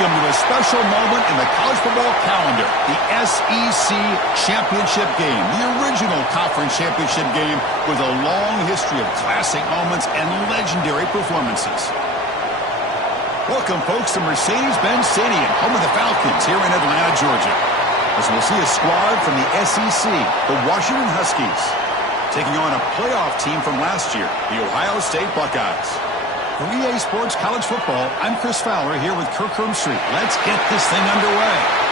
Welcome to a special moment in the college football calendar, the SEC Championship Game, the original conference championship game with a long history of classic moments and legendary performances. Welcome, folks, to Mercedes-Benz Stadium, home of the Falcons here in Atlanta, Georgia. As we'll see a squad from the SEC, the Washington Huskies, taking on a playoff team from last year, the Ohio State Buckeyes. For EA Sports College Football, I'm Chris Fowler here with Kirk Street. Let's get this thing underway.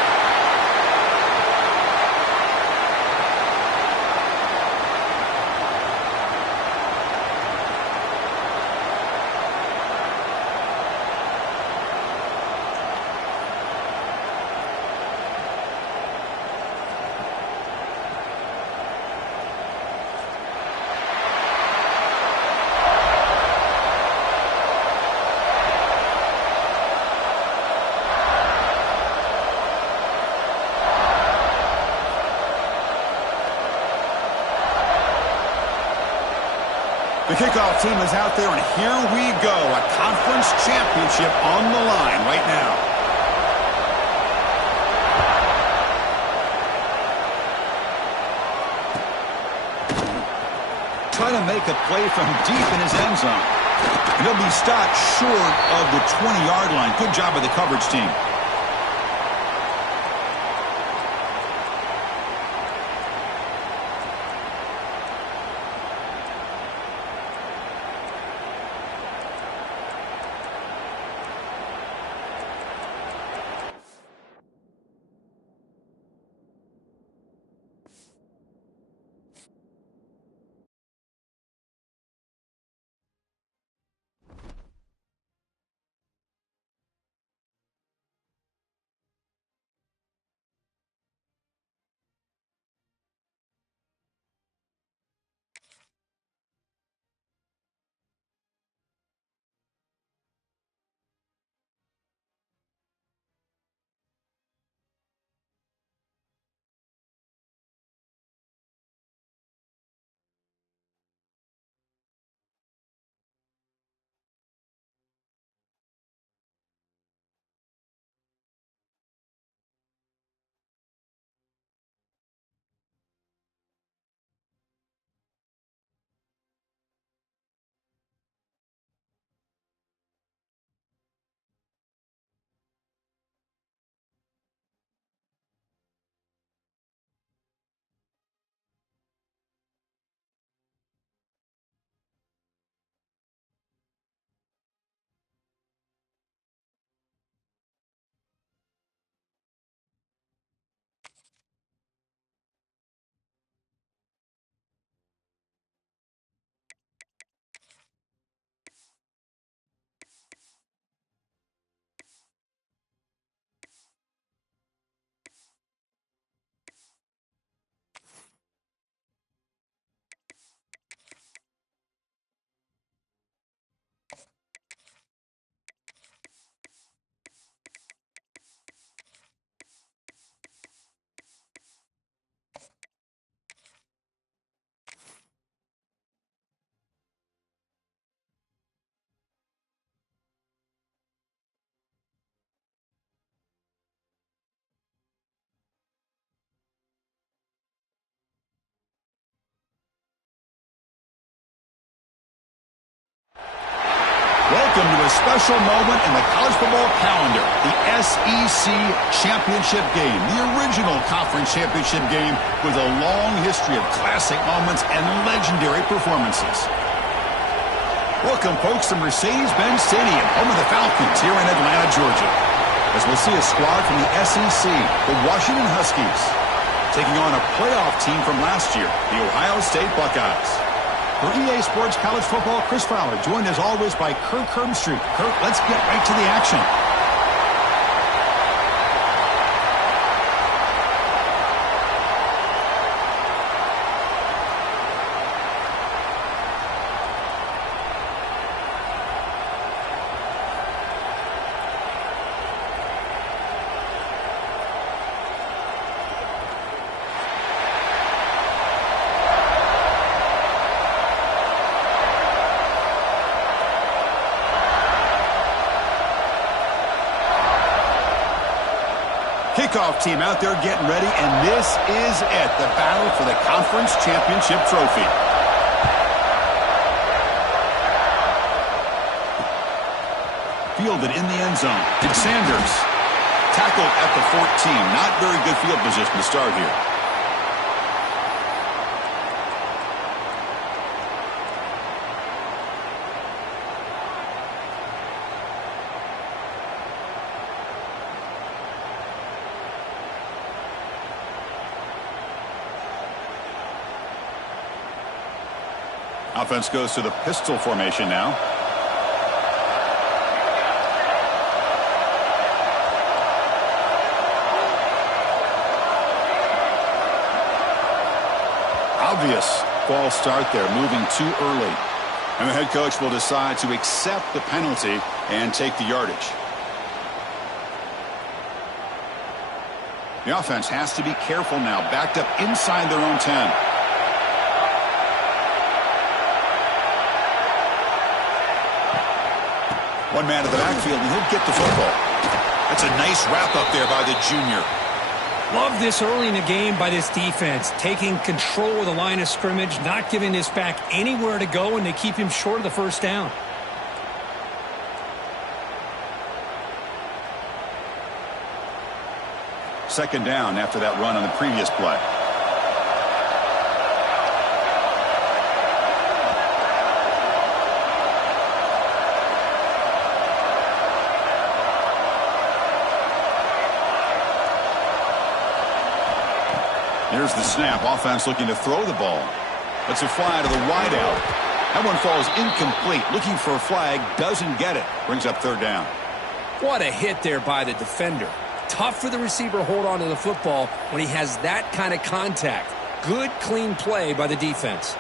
The kickoff team is out there, and here we go. A conference championship on the line right now. Trying to make a play from deep in his end zone. And he'll be stopped short of the 20-yard line. Good job by the coverage team. Welcome to a special moment in the college football calendar, the SEC Championship Game, the original conference championship game with a long history of classic moments and legendary performances. Welcome, folks, to Mercedes-Benz Stadium, home of the Falcons here in Atlanta, Georgia. As we'll see a squad from the SEC, the Washington Huskies, taking on a playoff team from last year, the Ohio State Buckeyes. For EA Sports College Football, Chris Fowler, joined as always by Kirk Street. Kirk, let's get right to the action. kickoff team out there getting ready, and this is it, the battle for the conference championship trophy. Fielded in the end zone. And Sanders tackled at the 14. Not very good field position to start here. Offense goes to the pistol formation now. Obvious false start there, moving too early. And the head coach will decide to accept the penalty and take the yardage. The offense has to be careful now, backed up inside their own 10. One man to the backfield, and he'll get the football. That's a nice wrap up there by the junior. Love this early in the game by this defense, taking control of the line of scrimmage, not giving this back anywhere to go, and they keep him short of the first down. Second down after that run on the previous play. Here's the snap. Offense looking to throw the ball. That's a fly to the wideout. That one falls incomplete. Looking for a flag. Doesn't get it. Brings up third down. What a hit there by the defender. Tough for the receiver to hold on to the football when he has that kind of contact. Good, clean play by the defense.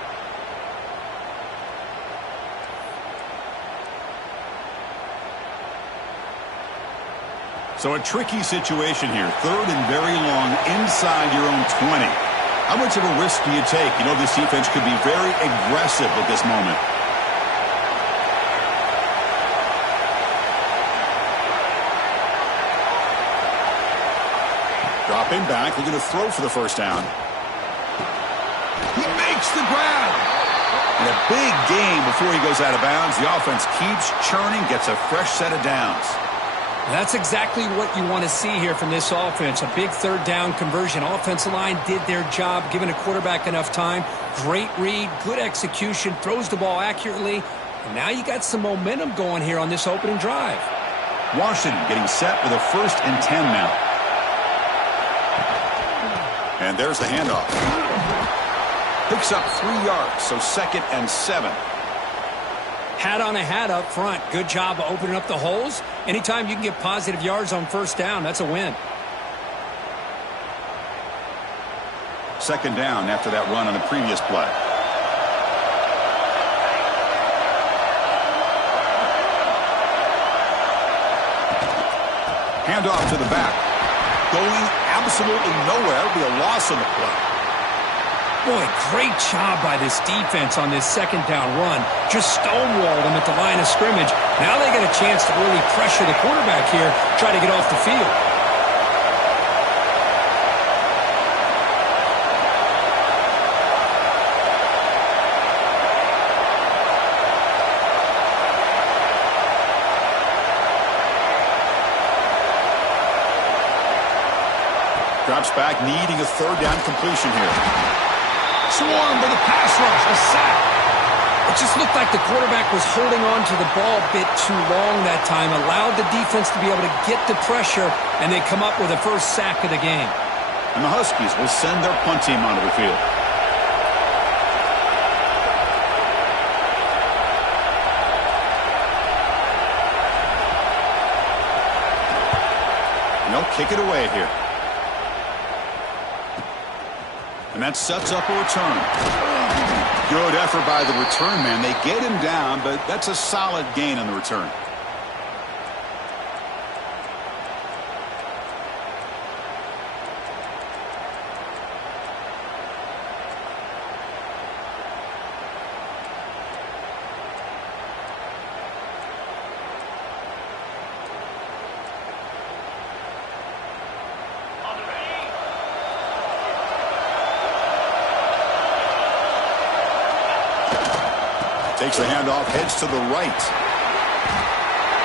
So a tricky situation here. Third and very long inside your own 20. How much of a risk do you take? You know, this defense could be very aggressive at this moment. Dropping back, looking to throw for the first down. He makes the grab. And a big gain before he goes out of bounds. The offense keeps churning, gets a fresh set of downs. That's exactly what you want to see here from this offense. A big third down conversion. Offensive line did their job, giving a quarterback enough time. Great read, good execution, throws the ball accurately. And now you got some momentum going here on this opening drive. Washington getting set with a 1st and 10 now. And there's the handoff. Picks up 3 yards, so 2nd and 7. Hat on a hat up front. Good job of opening up the holes. Anytime you can get positive yards on first down, that's a win. 2nd down after that run on the previous play. Handoff to the back. Going absolutely nowhere. It'll be a loss on the play. Boy, great job by this defense on this 2nd down run. Just stonewalled them at the line of scrimmage. Now they get a chance to really pressure the quarterback here, try to get off the field. Drops back, needing a 3rd down completion here. Swarmed by the pass rush, a sack. It just looked like the quarterback was holding on to the ball a bit too long that time, allowed the defense to be able to get the pressure, and they come up with the first sack of the game. And the Huskies will send their punt team onto the field. And they'll kick it away here. And that sets up a return. Good effort by the return man. They get him down, but that's a solid gain on the return. Takes the handoff, heads to the right.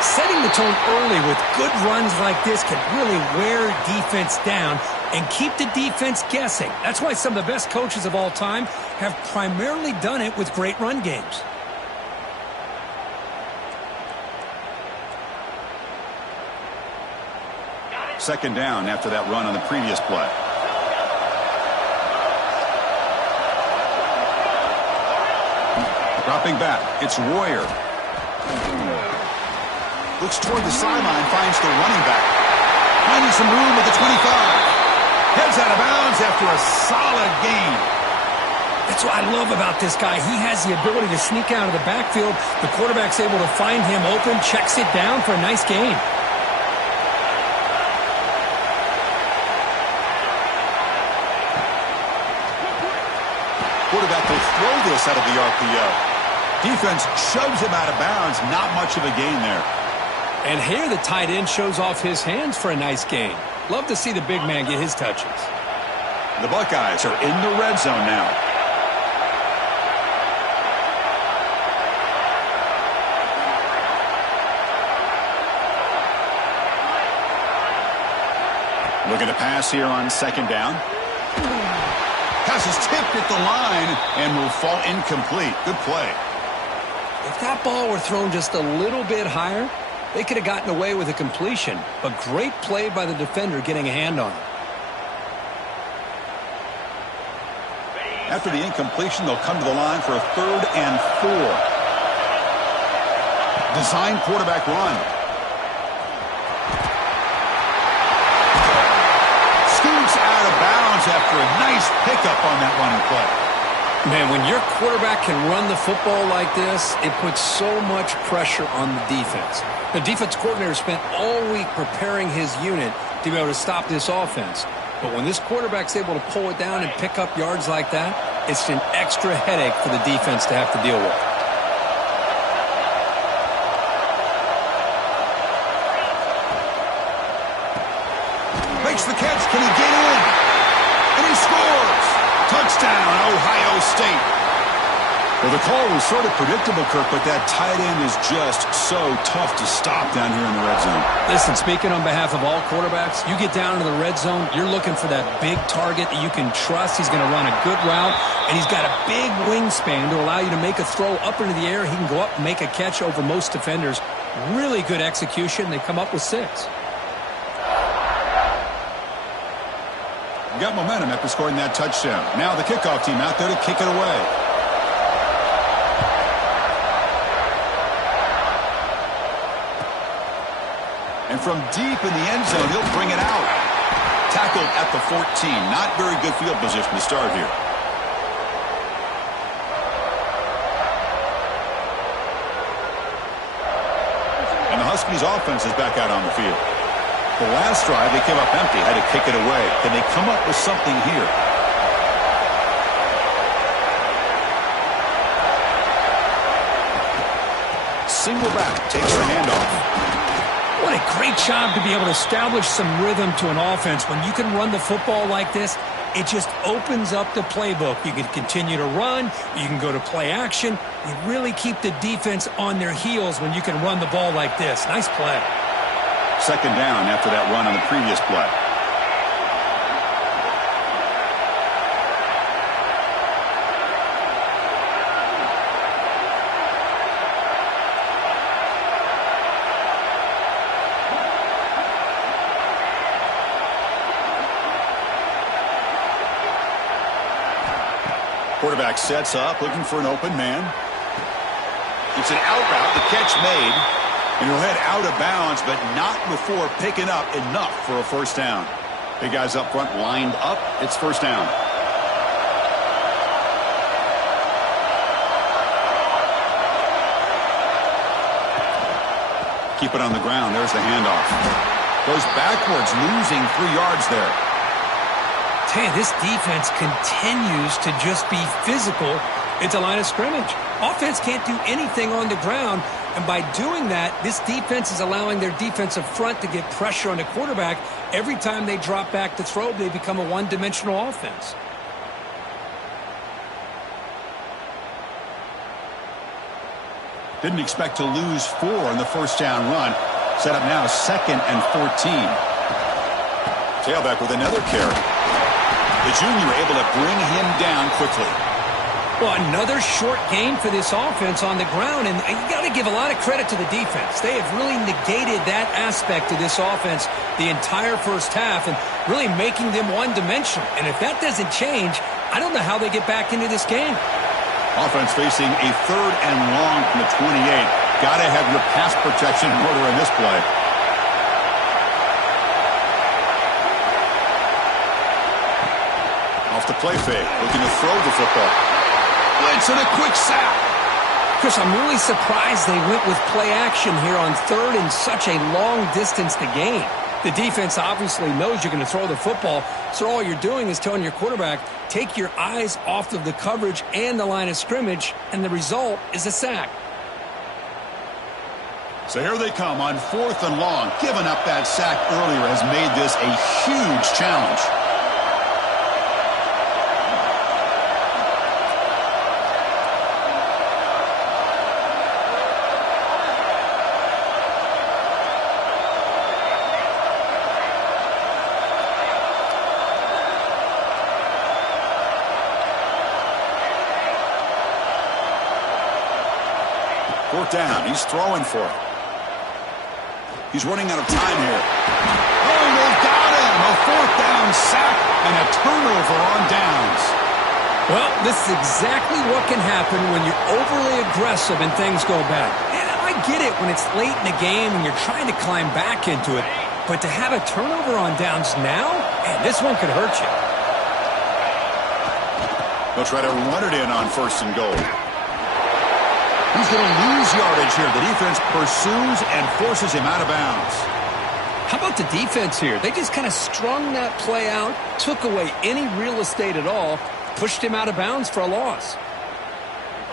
Setting the tone early with good runs like this can really wear defense down and keep the defense guessing. That's why some of the best coaches of all time have primarily done it with great run games. Second down after that run on the previous play. Dropping back, it's Royer. Looks toward the sideline, finds the running back. Finding some room at the 25. Heads out of bounds after a solid gain. That's what I love about this guy. He has the ability to sneak out of the backfield. The quarterback's able to find him open, checks it down for a nice gain. Quarterback will throw this out of the RPO. Defense shoves him out of bounds. Not much of a gain there. And here the tight end shows off his hands for a nice gain. Love to see the big man get his touches. The Buckeyes are in the red zone now. Looking to pass here on second down. Pass is tipped at the line and will fall incomplete. Good play. If that ball were thrown just a little bit higher, they could have gotten away with a completion. But great play by the defender getting a hand on it. After the incompletion, they'll come to the line for a 3rd and 4. Design quarterback run. Scoots out of bounds after a nice pickup on that running play. Man, when your quarterback can run the football like this, it puts so much pressure on the defense. The defense coordinator spent all week preparing his unit to be able to stop this offense. But when this quarterback's able to pull it down and pick up yards like that, it's an extra headache for the defense to have to deal with. Makes the catch. Can he get in? And he scores. Touchdown, Ohio State. Well, the call was sort of predictable, Kirk, but that tight end is just so tough to stop down here in the red zone. Listen, speaking on behalf of all quarterbacks, you get down into the red zone, you're looking for that big target that you can trust. He's going to run a good route, and he's got a big wingspan to allow you to make a throw up into the air. He can go up and make a catch over most defenders. Really good execution. They come up with 6. Got momentum after scoring that touchdown. Now the kickoff team out there to kick it away. And from deep in the end zone, he'll bring it out. Tackled at the 14. Not very good field position to start here. And the Huskies offense is back out on the field. The last drive, they came up empty, had to kick it away. Can they come up with something here? Single back, takes the handoff. What a great job to be able to establish some rhythm to an offense. When you can run the football like this, it just opens up the playbook. You can continue to run. You can go to play action. You really keep the defense on their heels when you can run the ball like this. Nice play. Second down after that run on the previous play. Quarterback sets up, looking for an open man. It's an out route, the catch made. And he'll head out of bounds, but not before picking up enough for a first down. Big guys up front lined up. It's first down. Keep it on the ground. There's the handoff. Goes backwards, losing 3 yards there. Tell you, this defense continues to just be physical at the line of scrimmage. Offense can't do anything on the ground. And by doing that, this defense is allowing their defensive front to get pressure on the quarterback. Every time they drop back to throw, they become a one-dimensional offense. Didn't expect to lose 4 on the first down run. Set up now 2nd and 14. Tailback with another carry. The junior able to bring him down quickly. Well, another short gain for this offense on the ground, and you got to give a lot of credit to the defense. They have really negated that aspect of this offense the entire first half and really making them one-dimensional. And if that doesn't change, I don't know how they get back into this game. Offense facing a 3rd and long from the 28. Got to have your pass protection in order in this play. Off the play fake, looking to throw the football. Blitz and a quick sack. Chris, I'm really surprised they went with play action here on 3rd and such a long distance to gain. The defense obviously knows you're going to throw the football, so all you're doing is telling your quarterback, take your eyes off of the coverage and the line of scrimmage, and the result is a sack. So here they come on 4th and long. Giving up that sack earlier has made this a huge challenge. Fourth down. He's throwing for it. He's running out of time here. Oh, they got him. A 4th down sack and a turnover on downs. Well, this is exactly what can happen when you're overly aggressive and things go bad. And I get it when it's late in the game and you're trying to climb back into it. But to have a turnover on downs now, man, this one could hurt you. They'll try to run it in on 1st and goal. He's going to lose yardage here. The defense pursues and forces him out of bounds. How about the defense here? They just kind of strung that play out, took away any real estate at all, pushed him out of bounds for a loss.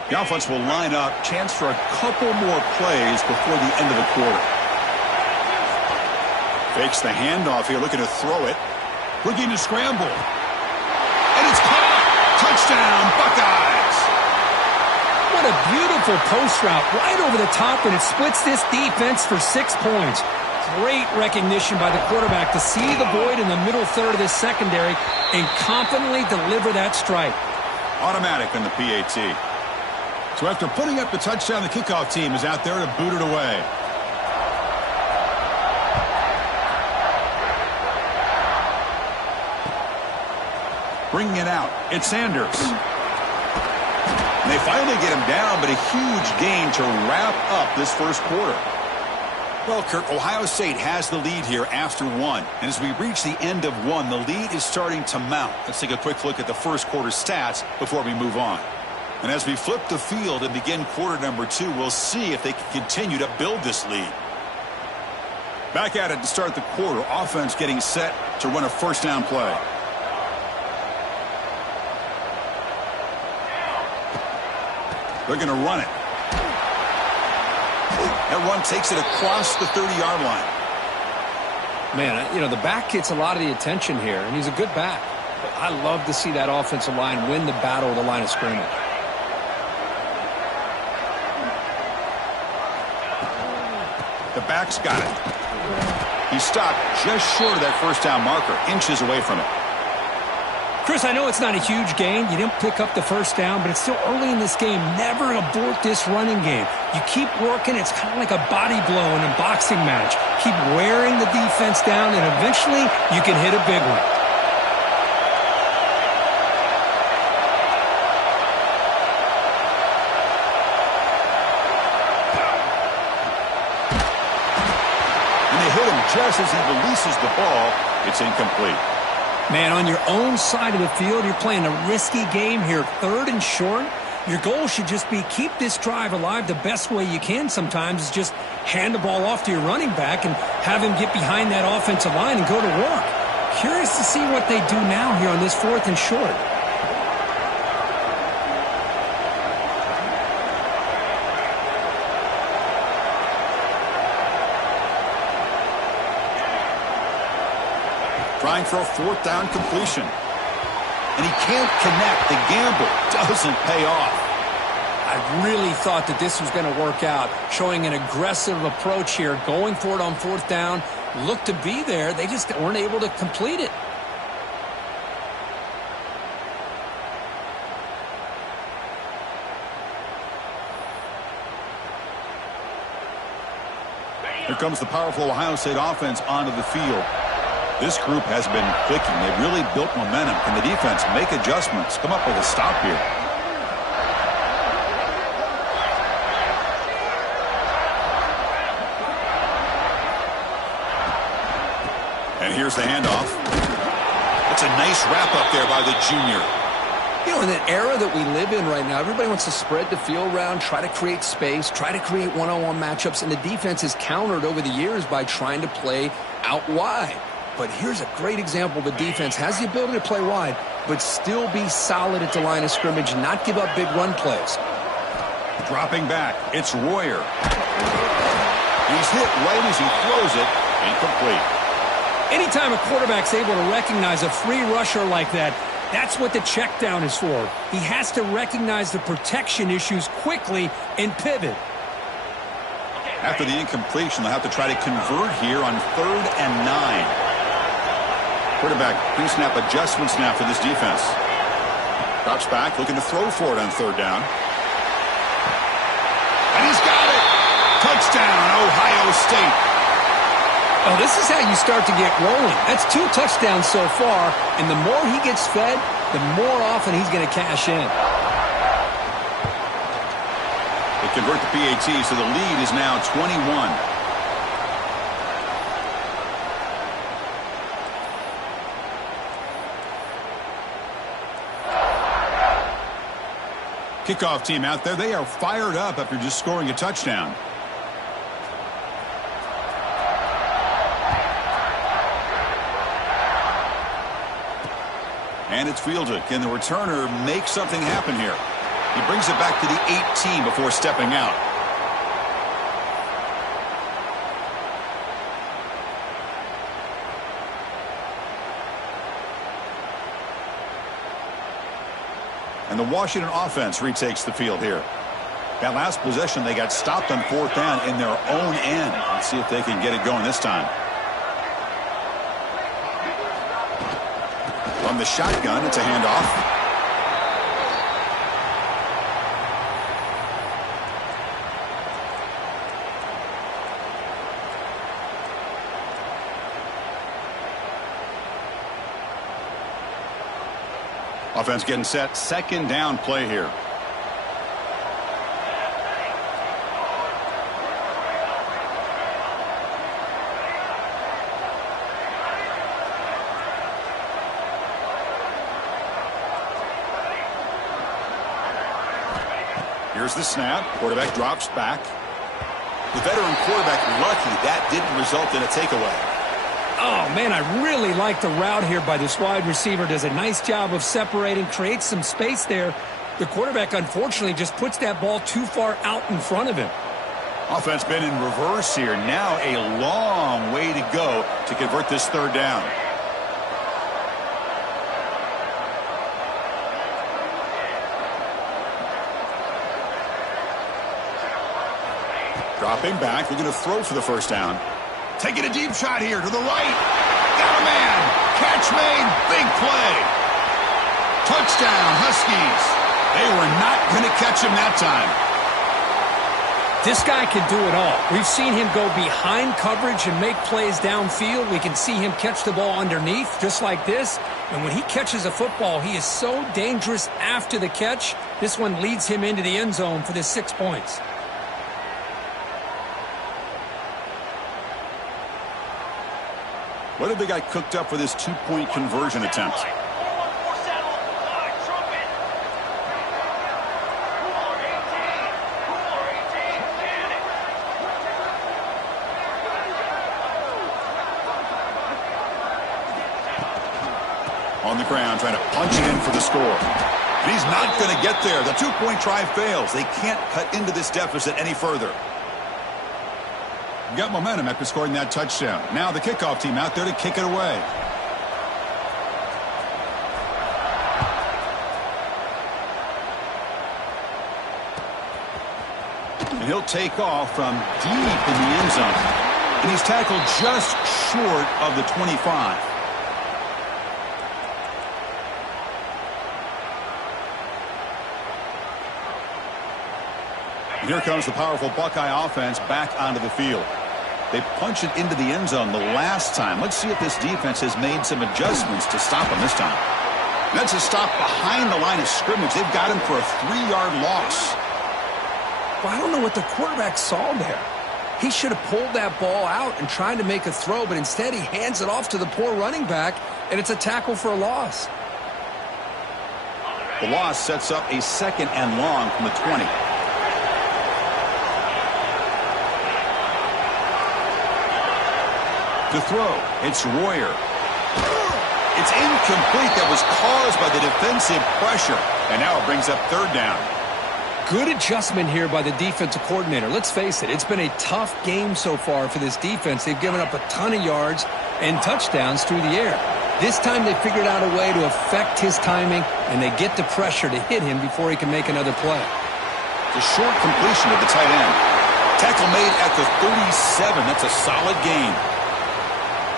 The offense will line up, chance for a couple more plays before the end of the quarter. Fakes the handoff here, looking to throw it. Looking to scramble. And it's caught. Touchdown, Buckeyes. What a beautiful post route right over the top, and it splits this defense for 6 points. Great recognition by the quarterback to see the void in the middle third of this secondary and confidently deliver that strike. Automatic in the PAT. So after putting up the touchdown, the kickoff team is out there to boot it away. Bringing it out, it's Sanders. And they finally get him down, but a huge gain to wrap up this first quarter. Well, Kirk, Ohio State has the lead here after 1. And as we reach the end of 1, the lead is starting to mount. Let's take a quick look at the first quarter stats before we move on. And as we flip the field and begin quarter number 2, we'll see if they can continue to build this lead. Back at it to start the quarter. Offense getting set to run a first down play. They're going to run it. That run takes it across the 30-yard line. Man, you know, the back gets a lot of the attention here, and he's a good back. But I love to see that offensive line win the battle of the line of scrimmage. The back's got it. He stopped just short of that first down marker, inches away from it. Chris, I know it's not a huge gain. You didn't pick up the first down, but it's still early in this game. Never abort this running game. You keep working. It's kind of like a body blow in a boxing match. Keep wearing the defense down, and eventually you can hit a big one. And they hit him just as he releases the ball. It's incomplete. Man, on your own side of the field, you're playing a risky game here, 3rd and short. Your goal should just be keep this drive alive the best way you can sometimes is just hand the ball off to your running back and have him get behind that offensive line and go to work. Curious to see what they do now here on this 4th and short. Trying for a 4th down completion. And he can't connect. The gamble doesn't pay off. I really thought that this was going to work out, showing an aggressive approach here, going for it on fourth down, looked to be there. They just weren't able to complete it. Here comes the powerful Ohio State offense onto the field. This group has been clicking. They've really built momentum. Can the defense make adjustments? Come up with a stop here. And here's the handoff. It's a nice wrap-up there by the junior. You know, in an era that we live in right now, everybody wants to spread the field around, try to create space, try to create one-on-one matchups, and the defense is countered over the years by trying to play out wide. But here's a great example. The defense has the ability to play wide, but still be solid at the line of scrimmage, not give up big run plays. Dropping back, it's Royer. He's hit right as he throws it, incomplete. Anytime a quarterback's able to recognize a free rusher like that, that's what the check down is for. He has to recognize the protection issues quickly and pivot. After the incompletion, they'll have to try to convert here on 3rd and 9. Quarterback pre-snap adjustments now for this defense. Drops back, looking to throw for it on 3rd down. And he's got it! Touchdown, Ohio State. Oh, this is how you start to get rolling. That's 2 touchdowns so far, and the more he gets fed, the more often he's going to cash in. They convert the PAT, so the lead is now 21. Kickoff team out there, they are fired up after just scoring a touchdown. And it's fielded. Can the returner make something happen here? He brings it back to the 18 before stepping out. And the Washington offense retakes the field here. That last possession, they got stopped on 4th down in their own end. Let's see if they can get it going this time. From the shotgun, it's a handoff. Offense getting set. 2nd down play here. Here's the snap. Quarterback drops back. The veteran quarterback lucky that didn't result in a takeaway. Oh, man, I really like the route here by this wide receiver. Does a nice job of separating, creates some space there. The quarterback, unfortunately, just puts that ball too far out in front of him. Offense been in reverse here. Now a long way to go to convert this 3rd down. Dropping back, looking to throw for the 1st down. Taking a deep shot here to the right. Got a man. Catch made. Big play. Touchdown, Huskies. They were not going to catch him that time. This guy can do it all. We've seen him go behind coverage and make plays downfield. We can see him catch the ball underneath, just like this. And when he catches a football, he is so dangerous after the catch. This one leads him into the end zone for the 6 points. What have they got cooked up for this 2-point conversion attempt? On the ground, trying to punch it in for the score. And he's not going to get there. The 2-point try fails. They can't cut into this deficit any further. Got momentum after scoring that touchdown. Now the kickoff team out there to kick it away. And he'll take off from deep in the end zone. And he's tackled just short of the 25. And here comes the powerful Buckeye offense back onto the field. They punch it into the end zone the last time. Let's see if this defense has made some adjustments to stop him this time. That's a stop behind the line of scrimmage. They've got him for a 3-yard loss. Well, I don't know what the quarterback saw there. He should have pulled that ball out and tried to make a throw, but instead he hands it off to the poor running back, and it's a tackle for a loss. The loss sets up a 2nd and long from the 20. To throw, it's Royer. It's incomplete. That was caused by the defensive pressure. And now it brings up 3rd down. Good adjustment here by the defensive coordinator. Let's face it, it's been a tough game so far for this defense. They've given up a ton of yards and touchdowns through the air. This time they figured out a way to affect his timing, and they get the pressure to hit him before he can make another play. The short completion of the tight end. Tackle made at the 37. That's a solid gain.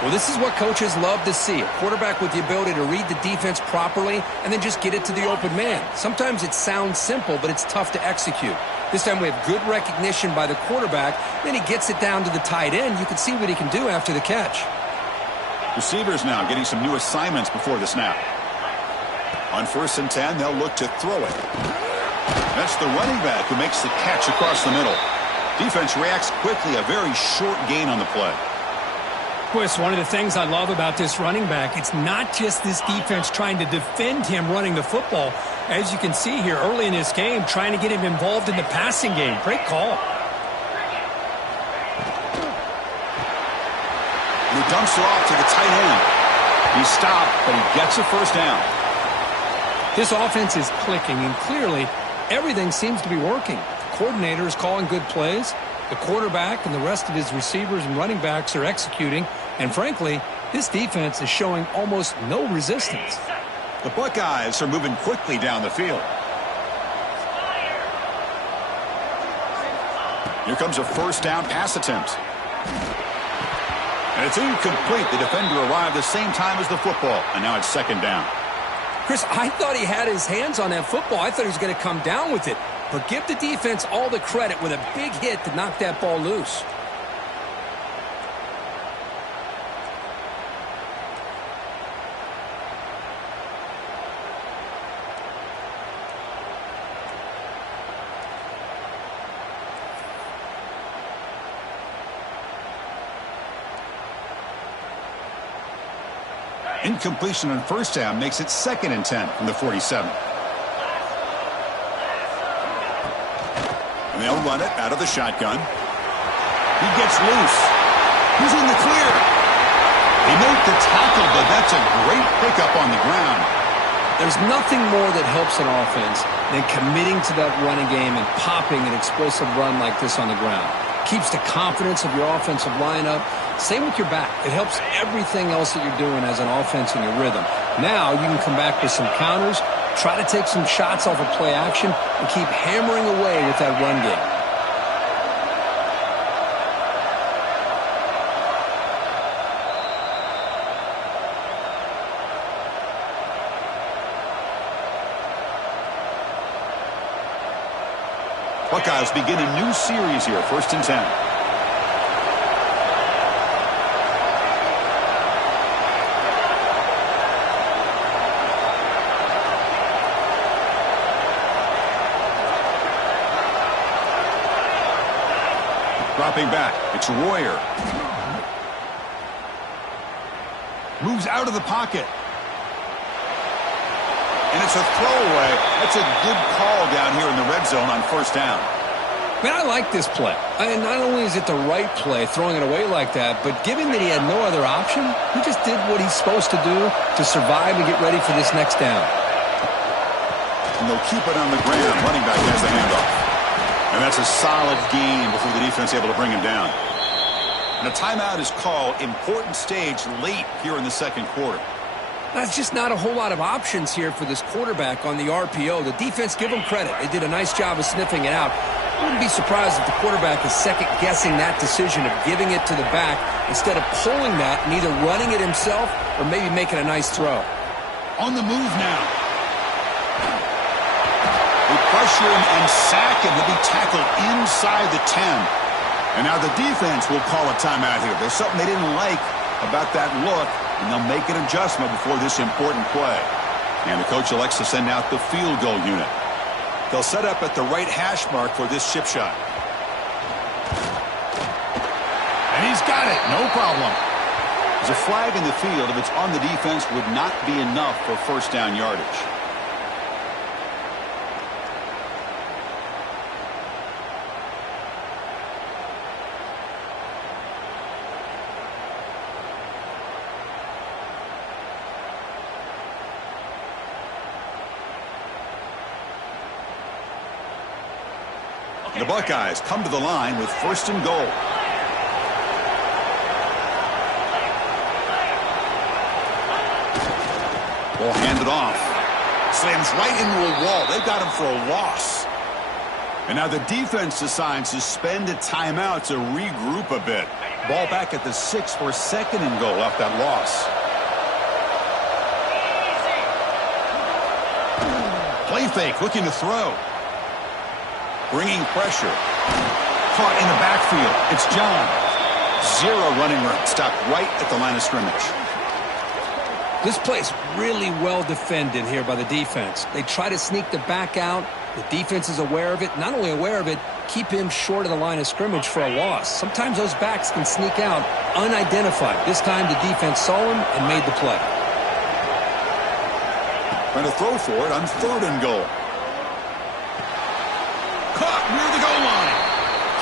Well, this is what coaches love to see. A quarterback with the ability to read the defense properly and then just get it to the open man. Sometimes it sounds simple, but it's tough to execute. This time we have good recognition by the quarterback. Then he gets it down to the tight end. You can see what he can do after the catch. Receivers now getting some new assignments before the snap. On 1st and 10, they'll look to throw it. That's the running back who makes the catch across the middle. Defense reacts quickly. A very short gain on the play. Chris, one of the things I love about this running back, it's not just this defense trying to defend him running the football. As you can see here early in this game, trying to get him involved in the passing game. Great call. And he dumps it off to the tight end. He stopped, but he gets a 1st down. This offense is clicking, and clearly everything seems to be working. The coordinator is calling good plays. The quarterback and the rest of his receivers and running backs are executing. And frankly, this defense is showing almost no resistance. The Buckeyes are moving quickly down the field. Here comes a 1st down pass attempt. And it's incomplete. The defender arrived the same time as the football. And now it's 2nd down. Chris, I thought he had his hands on that football. I thought he was going to come down with it. But give the defense all the credit with a big hit to knock that ball loose. Incompletion on 1st down makes it 2nd and 10 from the 47. And they'll run it out of the shotgun. He gets loose. He's in the clear. He made the tackle, but that's a great pickup on the ground. There's nothing more that helps an offense than committing to that running game and popping an explosive run like this on the ground. Keeps the confidence of your offensive lineup. Same with your back. It helps everything else that you're doing as an offense in your rhythm. Now you can come back with some counters, try to take some shots off of play action, and keep hammering away with that run game. Buckeyes begin a new series here, 1st and 10. Dropping back, it's Royer. Moves out of the pocket. And it's a throwaway. That's a good call down here in the red zone on 1st down. Man, I like this play. And not only is it the right play, throwing it away like that, but given that he had no other option, he just did what he's supposed to do to survive and get ready for this next down. And they'll keep it on the ground. Running back has the handoff. And that's a solid gain before the defense able to bring him down. And a timeout is called. Important stage late here in the 2nd quarter. That's just not a whole lot of options here for this quarterback on the RPO. The defense, give them credit. They did a nice job of sniffing it out. Wouldn't be surprised if the quarterback is second-guessing that decision of giving it to the back instead of pulling that and either running it himself or maybe making a nice throw. On the move now. They pressure him and sack him. He'll be tackled inside the 10. And now the defense will call a timeout here. There's something they didn't like about that look, and they'll make an adjustment before this important play. And the coach elects to send out the field goal unit. They'll set up at the right hash mark for this chip shot. And he's got it. No problem. There's a flag in the field. If it's on the defense, would not be enough for first down yardage. The Buckeyes come to the line with first and goal. Ball handed off. Slams right into a wall. They've got him for a loss. And now the defense decides to spend a timeout to regroup a bit. Ball back at the 6 for second and goal off that loss. Play fake, looking to throw. Bringing pressure. Caught in the backfield. It's John. Zero running room. Stopped right at the line of scrimmage. This play's really well defended here by the defense. They try to sneak the back out. The defense is aware of it. Not only aware of it, keep him short of the line of scrimmage for a loss. Sometimes those backs can sneak out unidentified. This time the defense saw him and made the play. Trying to throw for it on third and goal. Caught near the goal line.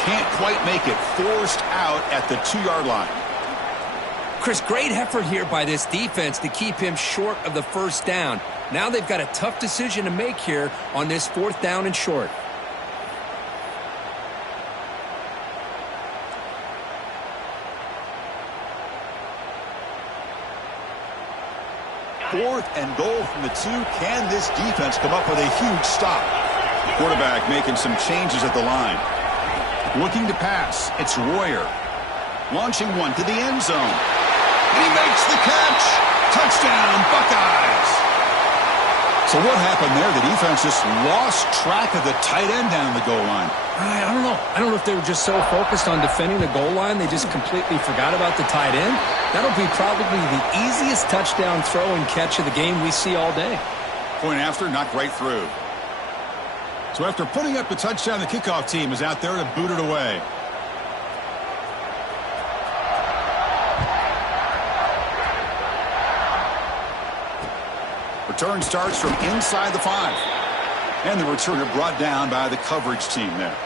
Can't quite make it. Forced out at the 2-yard line. Chris, great effort here by this defense to keep him short of the first down. Now they've got a tough decision to make here on this 4th down and short. Fourth and goal from the 2. Can this defense come up with a huge stop? Quarterback making some changes at the line. Looking to pass. It's Royer. Launching one to the end zone. And he makes the catch. Touchdown, Buckeyes. So what happened there? The defense just lost track of the tight end down the goal line. I don't know. I don't know if they were just so focused on defending the goal line they just completely forgot about the tight end. That'll be probably the easiest touchdown throw and catch of the game we see all day. Point after, knocked right through. So after putting up the touchdown, the kickoff team is out there to boot it away. Return starts from inside the 5. And the returner brought down by the coverage team there.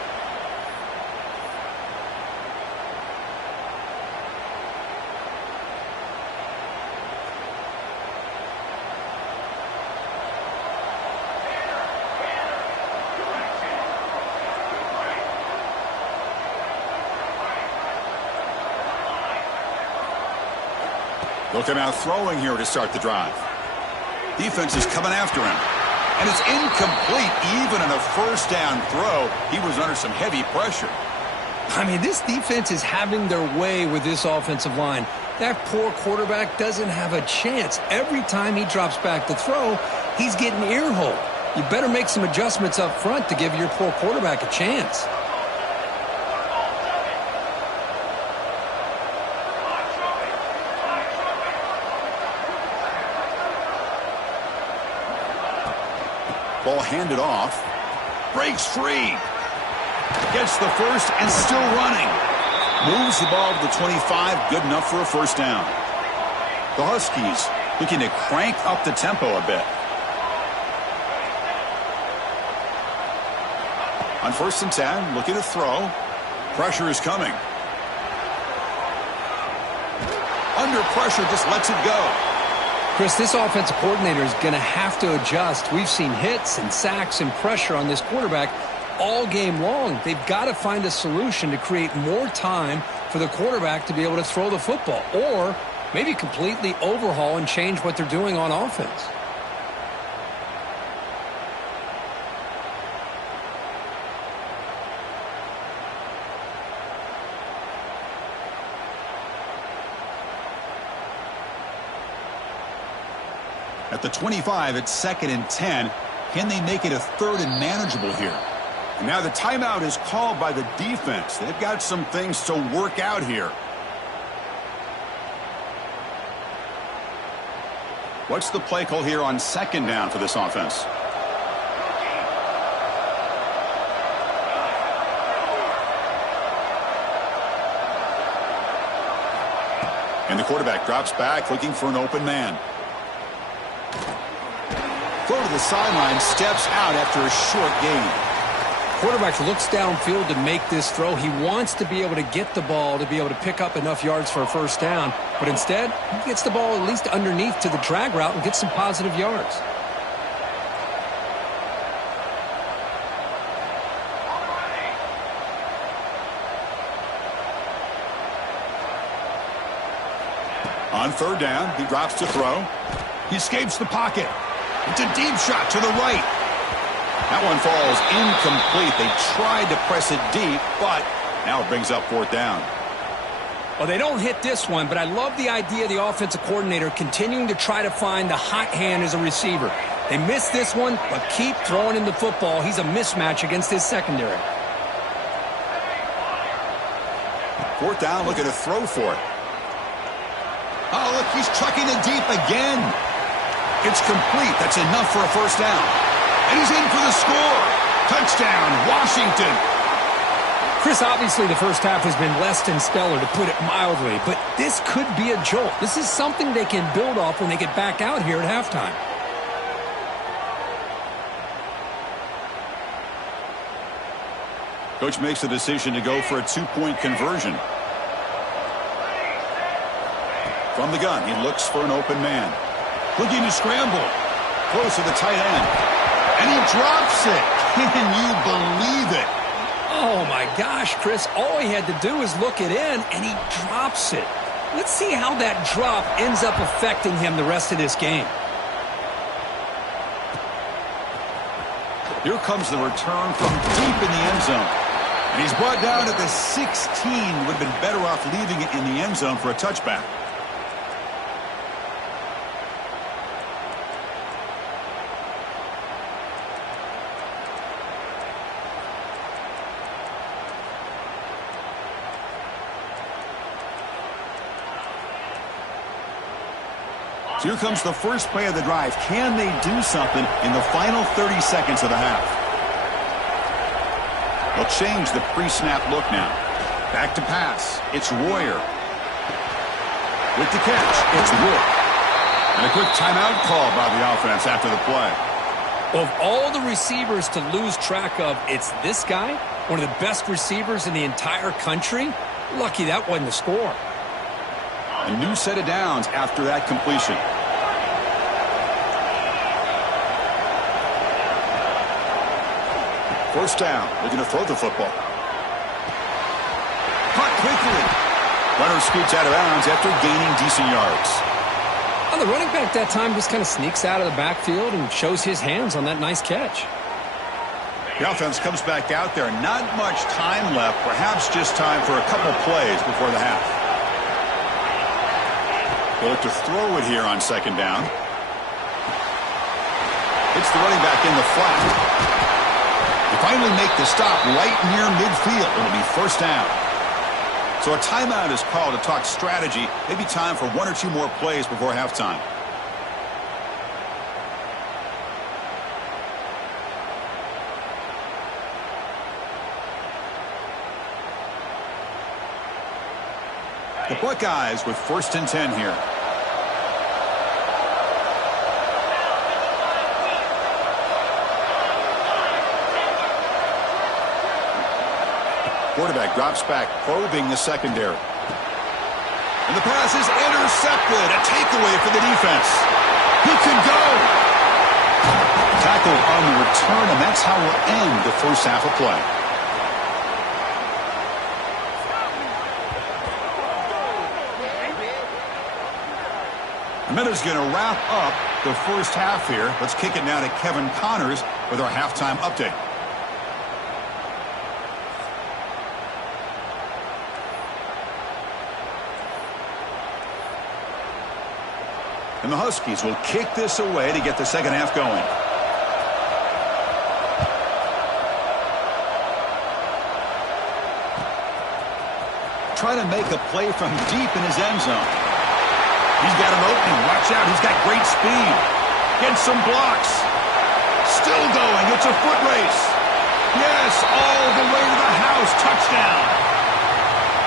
Looking out throwing here to start the drive. Defense is coming after him. And it's incomplete. Even in a first down throw, he was under some heavy pressure. I mean, this defense is having their way with this offensive line. That poor quarterback doesn't have a chance. Every time he drops back to throw, he's getting earholed. You better make some adjustments up front to give your poor quarterback a chance. Ball handed off. Breaks free. Gets the first and still running. Moves the ball to the 25. Good enough for a first down. The Huskies looking to crank up the tempo a bit. On 1st and 10, looking to throw. Pressure is coming. Under pressure, just lets it go. Chris, this offensive coordinator is going to have to adjust. We've seen hits and sacks and pressure on this quarterback all game long. They've got to find a solution to create more time for the quarterback to be able to throw the football, or maybe completely overhaul and change what they're doing on offense. At the 25, it's 2nd and 10. Can they make it a 3rd and manageable here? And now the timeout is called by the defense. They've got some things to work out here. What's the play call here on 2nd down for this offense? And the quarterback drops back, looking for an open man. Throw to the sideline, steps out after a short gain. Quarterback looks downfield to make this throw. He wants to be able to get the ball to be able to pick up enough yards for a 1st down. But instead, he gets the ball at least underneath to the drag route and gets some positive yards. On 3rd down, he drops to throw. He escapes the pocket. It's a deep shot to the right. That one falls incomplete. They tried to press it deep, but now it brings up 4th down. Well, they don't hit this one, but I love the idea of the offensive coordinator continuing to try to find the hot hand as a receiver. They missed this one, but keep throwing him the football. He's a mismatch against his secondary. 4th down, look at a throw for it. Oh, look, he's chucking it deep again. It's complete. That's enough for a 1st down. And he's in for the score. Touchdown, Washington. Chris, obviously the 1st half has been less than stellar, to put it mildly, but this could be a jolt. This is something they can build off when they get back out here at halftime. Coach makes the decision to go for a 2-point conversion. From the gun, he looks for an open man. Looking to scramble. Close to the tight end. And he drops it. Can you believe it? Oh, my gosh, Chris. All he had to do is look it in, and he drops it. Let's see how that drop ends up affecting him the rest of this game. Here comes the return from deep in the end zone. And he's brought down at the 16. Would have been better off leaving it in the end zone for a touchback. Here comes the first play of the drive. Can they do something in the final 30 seconds of the half? They'll change the pre-snap look now. Back to pass. It's Royer. With the catch, it's Wood. And a quick timeout call by the offense after the play. Of all the receivers to lose track of, it's this guy, one of the best receivers in the entire country. Lucky that wasn't the score. A new set of downs after that completion. First down, looking to throw the football. Caught quickly. Runner scoots out of bounds after gaining decent yards. Well, the running back that time just kind of sneaks out of the backfield and shows his hands on that nice catch. The offense comes back out there. Not much time left. Perhaps just time for a couple plays before the half. They look to throw it here on 2nd down. It's the running back in the flat. They finally make the stop right near midfield. It'll be 1st down. So a timeout is called to talk strategy. Maybe time for 1 or 2 more plays before halftime. The Buckeyes with 1st and 10 here. Quarterback drops back, probing the secondary. And the pass is intercepted. A takeaway for the defense. He can go. Tackled on the return, and that's how we'll end the 1st half of play. Minuta's going to wrap up the 1st half here. Let's kick it now to Kevin Connors with our halftime update. And the Huskies will kick this away to get the second half going. Trying to make a play from deep in his end zone. He's got an opening. Watch out. He's got great speed. Gets some blocks. Still going. It's a foot race. Yes, all the way to the house. Touchdown.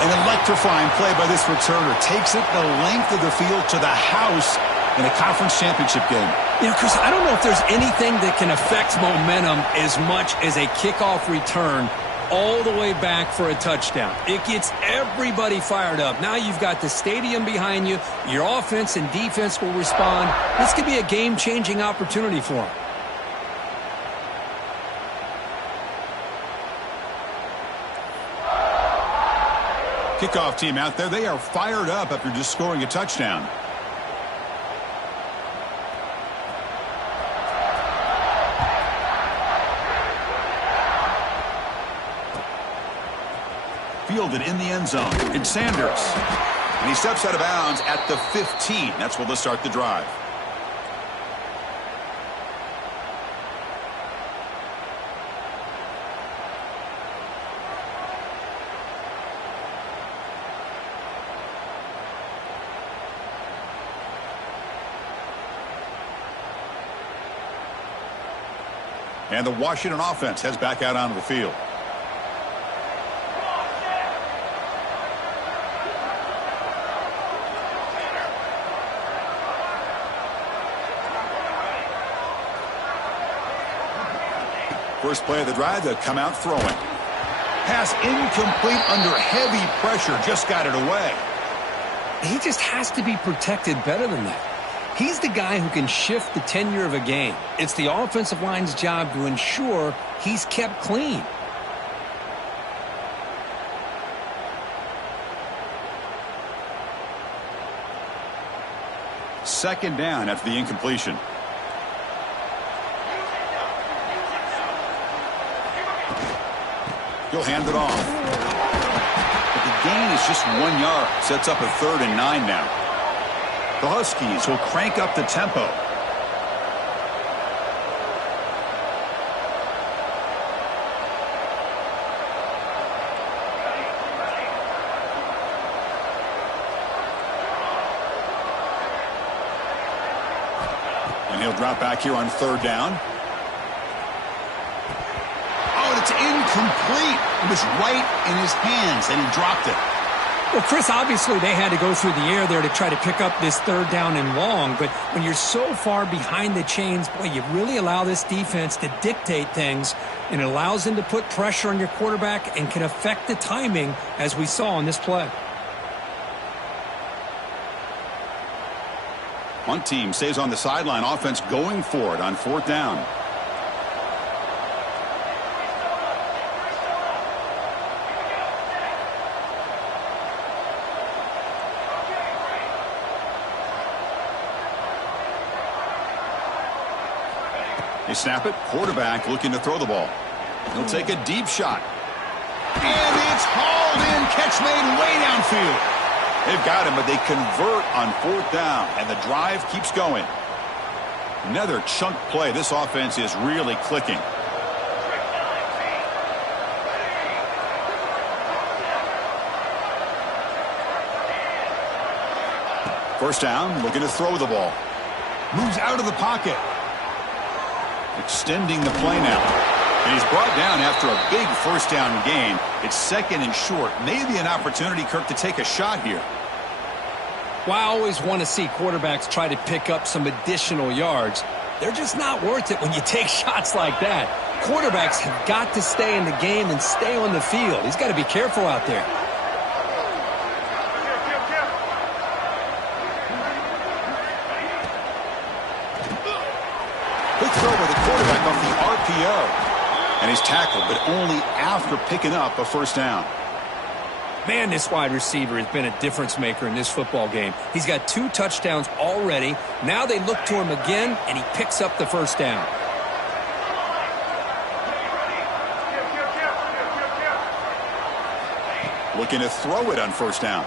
An electrifying play by this returner. Takes it the length of the field to the house in a conference championship game. You know, Chris, I don't know if there's anything that can affect momentum as much as a kickoff return all the way back for a touchdown. It gets everybody fired up. Now you've got the stadium behind you. Your offense and defense will respond. This could be a game-changing opportunity for them. Kickoff team out there, they are fired up after just scoring a touchdown. Fielded in the end zone. It's Sanders. And he steps out of bounds at the 15. That's where they'll start the drive. And the Washington offense heads back out onto the field. First play of the drive, they'll come out throwing. Pass incomplete under heavy pressure, just got it away. He just has to be protected better than that. He's the guy who can shift the tenure of a game. It's the offensive line's job to ensure he's kept clean. Second down after the incompletion. He'll hand it off. But the gain is just 1 yard. Sets up a 3rd and 9 now. The Huskies will crank up the tempo. And he'll drop back here on 3rd down. It's incomplete. It was right in his hands, and he dropped it. Well, Chris, obviously they had to go through the air there to try to pick up this 3rd down and long, but when you're so far behind the chains, boy, you really allow this defense to dictate things, and it allows them to put pressure on your quarterback and can affect the timing, as we saw on this play. One team stays on the sideline. Offense going for it on 4th down. They snap it. Quarterback looking to throw the ball. He'll take a deep shot. And it's hauled in. Catch made way downfield. They've got him, but they convert on 4th down, and the drive keeps going. Another chunk play. This offense is really clicking. First down, looking to throw the ball. Moves out of the pocket. Extending the play now. And he's brought down after a big first down gain. It's 2nd and short. Maybe an opportunity, Kirk, to take a shot here. Well, I always want to see quarterbacks try to pick up some additional yards. They're just not worth it when you take shots like that. Quarterbacks have got to stay in the game and stay on the field. He's got to be careful out there. Quick throw by the quarterback off the RPO. And he's tackled, but only after picking up a first down. Man, this wide receiver has been a difference maker in this football game. He's got 2 touchdowns already. Now they look to him again, and he picks up the first down. Looking to throw it on first down.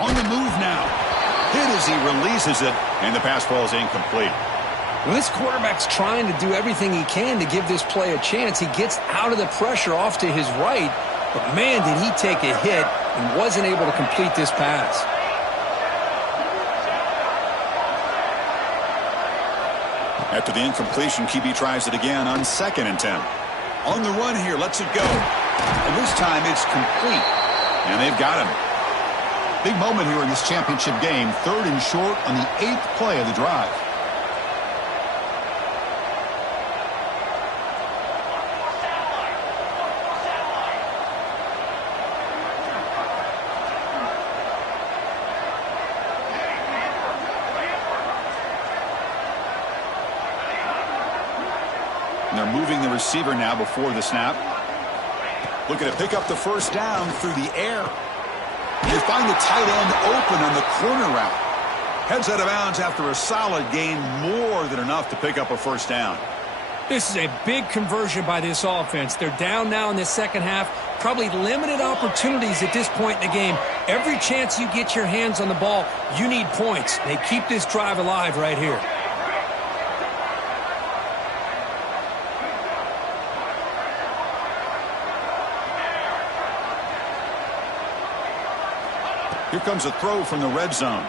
On the move now. hit as he releases it, and the pass falls incomplete. Well, this quarterback's trying to do everything he can to give this play a chance. He gets out of the pressure off to his right, but man, did he take a hit and wasn't able to complete this pass. After the incompletion, QB tries it again on 2nd and 10. On the run here, lets it go. And this time it's complete. And they've got him. Big moment here in this championship game. 3rd and short on the 8th play of the drive. And they're moving the receiver now before the snap. Looking to pick up the first down through the air. They find the tight end open on the corner route. Heads out of bounds after a solid gain, more than enough to pick up a first down. This is a big conversion by this offense. They're down now in the second half. Probably limited opportunities at this point in the game. Every chance you get your hands on the ball, you need points. They keep this drive alive right here. Here comes a throw from the red zone.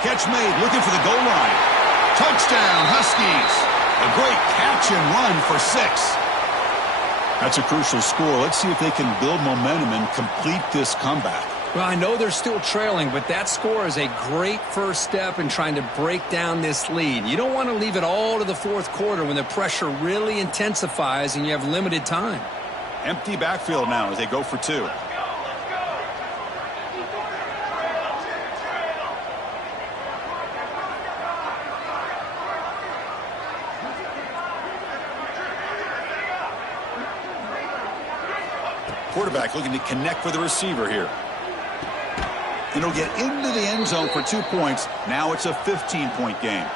Catch made, looking for the goal line. Touchdown, Huskies. A great catch and run for 6. That's a crucial score. Let's see if they can build momentum and complete this comeback. Well, I know they're still trailing, but that score is a great first step in trying to break down this lead. You don't want to leave it all to the 4th quarter when the pressure really intensifies and you have limited time. Empty backfield now as they go for 2. Quarterback looking to connect with the receiver here. And he'll get into the end zone for 2 points. Now it's a 15-point game.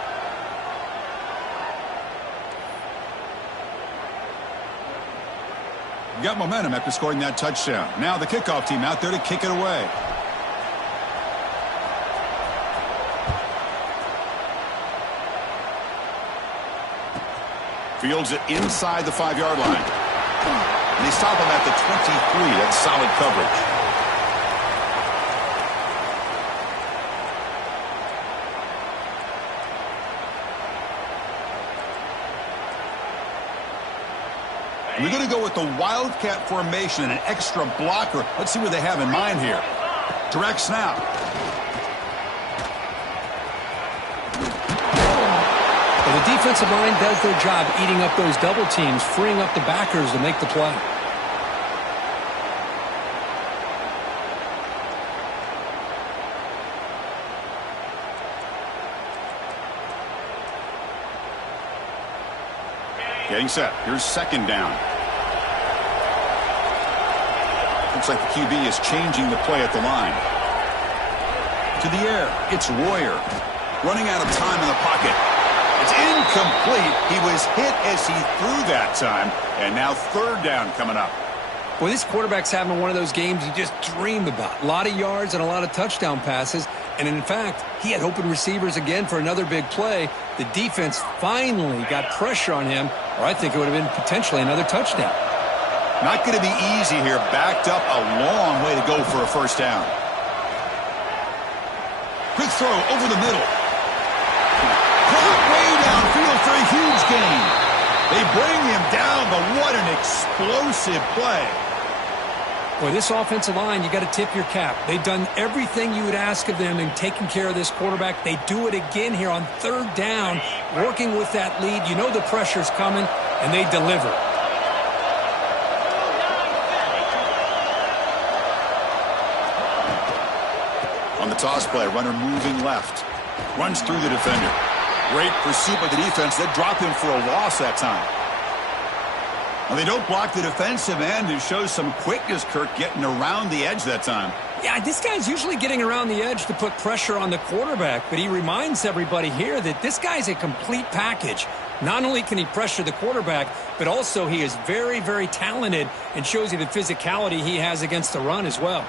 Got momentum after scoring that touchdown. Now the kickoff team out there to kick it away. Fields it inside the 5-yard line. And they stop him at the 23. That's solid coverage. And they're going to go with the Wildcat formation and an extra blocker. Let's see what they have in mind here. Direct snap. Well, the defensive line does their job eating up those double teams, freeing up the backers to make the play. Getting set. Here's 2nd down. Looks like the QB is changing the play at the line. To the air. It's Royer. Running out of time in the pocket. It's incomplete. He was hit as he threw that time. And now 3rd down coming up. Well, this quarterback's having one of those games you just dream about. A lot of yards and a lot of touchdown passes. And in fact, he had open receivers again for another big play. The defense finally got pressure on him, or I think it would have been potentially another touchdown. Not going to be easy here. Backed up a long way to go for a first down. Quick throw over the middle. Caught way downfield for a huge gain. They bring him down, but what an explosive play. Boy, this offensive line, you got to tip your cap. They've done everything you would ask of them in taking care of this quarterback. They do it again here on 3rd down, working with that lead. You know the pressure's coming, and they deliver. On the toss play, runner moving left. Runs through the defender. Great pursuit by the defense. That dropped him for a loss that time. Well, they don't block the defensive end, who shows some quickness, Kirk, getting around the edge that time. Yeah, this guy's usually getting around the edge to put pressure on the quarterback, but he reminds everybody here that this guy's a complete package. Not only can he pressure the quarterback, but also he is very, very talented and shows you the physicality he has against the run as well.